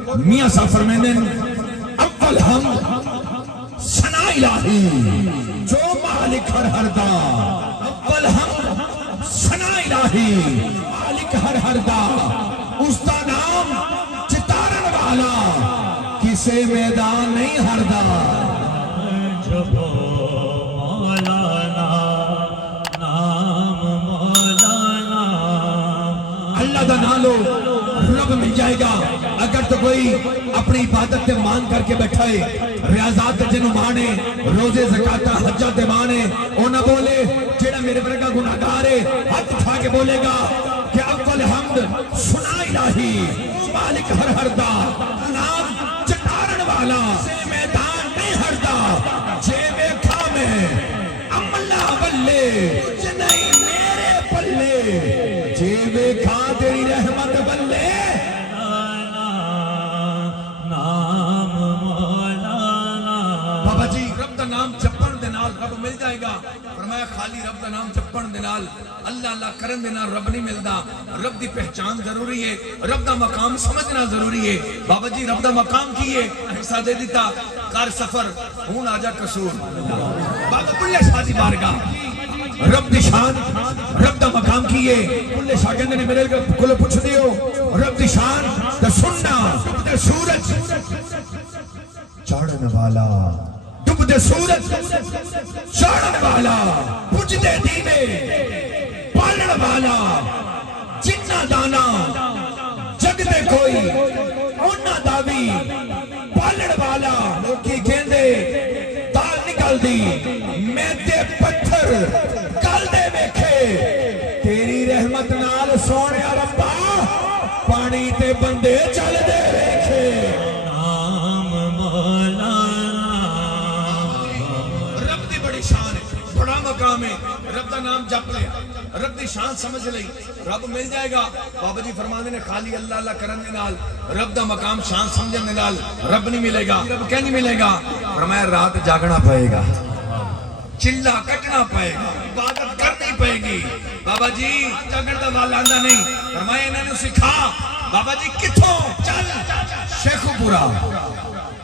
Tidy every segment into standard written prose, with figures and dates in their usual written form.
میاں صاحب فرمیندے اول ہم ثنا الہی جو مالک ہر دا اول ہم ثنا الہی مالک ہر دا اس دا نام چتارن والا کسے میدان نہیں ہردا جب مولانا نام مولانا اللہ دا نام لو رب مل جائے گا اگر تو کوئی اپنی عبادت تے مان کر کے بیٹھائے ریاضات تے جنو مانے روزے زکاة حجات تے مانے او نہ بولے جیڑا میرے برگا گناہگار ہے ہاتھ اٹھا کے بولے گا کہ اول حمد ثنا الہی مالک ہر دا نام چٹارن والا سے میدان نہیں ہردا جے ویکھا میں عملہ بلے کچھ نہیں میرے پلے جے ویکھا تیری رحمت بلے نام مولانا بابا جی رب دا نام جپن دے نال رب مل جائے گا فرمایا خالی رب دا نام جپن دے نال اللہ اللہ کرن دے نال رب نہیں ملدا رب دی پہچان ضروری ہے رب دا مقام سمجھنا ضروری ہے بابا جی رب دا مقام کی ہے حصہ دے دیتا کار سفر ہون آجا قصور بابا بلے شادی بارگاہ رب دی شان رب دا مقام کیے کلے شاگردے نے میرے کلے پوچھ دیو رب دی شان دا سننا دا سورج چاڑن والا ڈب دے سورج چاڑن والا پوچھ دے دیوے پالن والا جنہ دانا جگ دے کوئی اونا داوی پالن والا لوکی کہندے دال نکل دی میں تے پتھر کل دے ویکھے تیری رحمت نال سونے ربا پانی تے بندے چل دے ویکھے نام مولانا رب دی بڑی شان ہے بڑا مقام ہے رب دا نام جپ لیا رب دی شان سمجھ لئی رب مل جائے گا بابا جی فرماندے نے خالی اللہ اللہ کرن دے نال رب دا مقام شان سمجھن دے نال رب نہیں ملے گا رب کہیں نہیں ملے گا فرمایا رات جاگنا پڑے گا چلا کٹنا پائے گا عبادت کرنی پائے گی بابا جی جاگن دا والا آندہ نہیں فرمایا انہوں نے سکھا بابا جی کتھوں چل شیخو پورا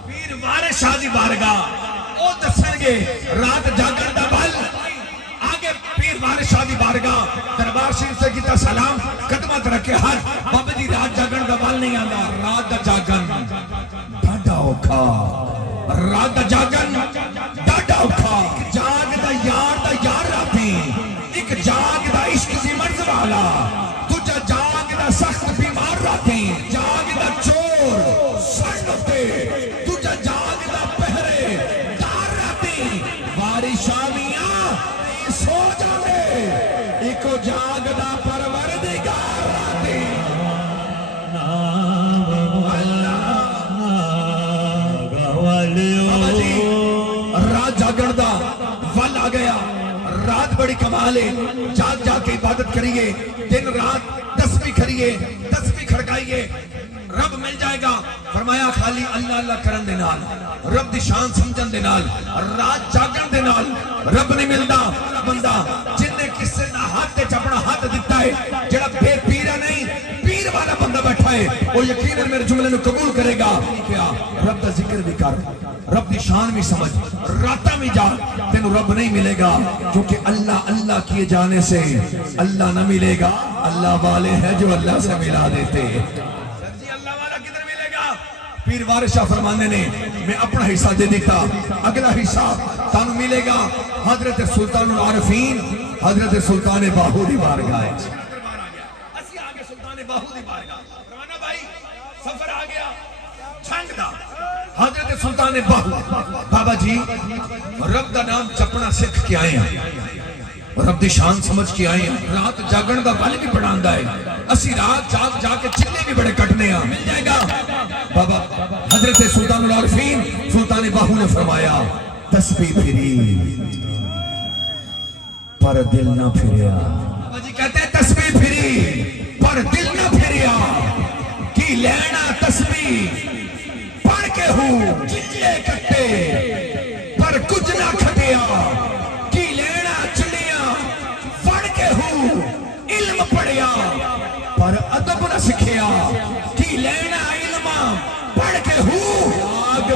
پیر وارے شادی بارگاہ او دسن گے رات جاگن دا بل آگے پیر وارے شادی بارگاہ دربار شریف سے کیتا سلام قدمت رکھے ہر بابا جی رات جاگن دا بل نہیں آندہ رات دا جاگن ڈاڈا اوکھا رات دا جاگن ڈاڈا اوکھا جاگ دا یار راتی ایک جاگ دا عشق دی مرض والا تجھا جاگ دا سخت بیمار راتی جاگ دا چور سنتے تجھا جاگ دا پہرے دار راتی واری شامیاں سو جاوے ایکو جاگ دا پروردگار راتی نام مولانا گوالیو رات جاگن دا ول آ گیا رات بڑی کمال ہے جاگ جا کے عبادت کریے دن رات تسبیح کریے تسبیح کھڑکائیے رب مل جائے گا فرمایا خالی اللہ اللہ کرن دے نال رب دی شان سمجھن دے نال رات جاگن دے نال رب نہیں ملدا بندہ جن نے کسے نہ ہاتھ تے چپڑا ہاتھ دیتا ہے جڑا بے پیرا نہیں پیر والا بندہ بیٹھا ہے وہ یقیناً میرے جملے نو قبول کرے گا کیا رب دا ذکر بھی کر رب دی شان بھی سمجھ راتا میں جا تینو رب نہیں ملے گا کیونکہ اللہ اللہ کیے جانے سے اللہ نہ ملے گا اللہ والے ہیں جو اللہ سے ملا دیتے جی اللہ والا کدھر ملے گا پیر وارث شاہ فرمانے نے میں اپنا حصہ دے دیتا اگلا حصہ تانو ملے گا حضرت سلطان العارفین حضرت سلطان باہو دی بارگاہ اسی آگے سلطان باہو دی بارگاہ فرمانا بھائی سفر آ گیا چھنگ دا حضرت سلطان باہو بابا جی رب دا نام چپنا سکھ کے آئے ہیں رب دی شان سمجھ کے آئے ہیں رات جاگن دا بل بھی پڑھاندا ہے اسی رات جا کے چلے بھی بڑے کٹنے ہیں مل جائے گا بابا حضرت سلطان العارفین سلطان باہو نے فرمایا تسبیح پھری پر دل نہ پھریا بابا جی کہتے ہیں تسبیح پھری پر دل نہ پھریا کی لینا تسبیح پڑھ کے ہوں چلے کٹے پر کچھ نہ کھٹیا کی لینا چلیا پڑھ کے ہوں علم پڑھیا پر ادب نہ سکھیا کی لینا علم